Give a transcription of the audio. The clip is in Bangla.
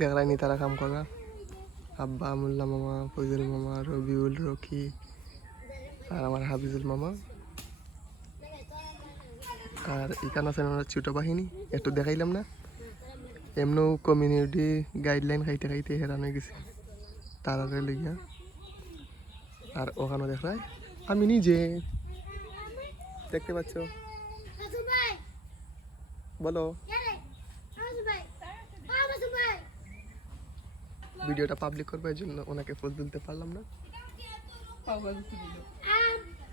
দেখলাইনি তারা কাম করা আব্বা মোল্লা মামা ফজল মামা রবিউল রকি আর আমার হাফিজুল মামা আর এখানে আছে আমার ছোট বাহিনী একটু দেখাইলাম না এমনও কমিউনিটি গাইডলাইন খাইতে খাইতে হেরান হয়ে গেছে তারারে লইয়া আর ওখানে দেখায় আমি নিজে দেখতে পাচ্ছ বলো ভিডিওটা পাবলিক করবার জন্য ওনাকে ফুল তুলতে পারলাম না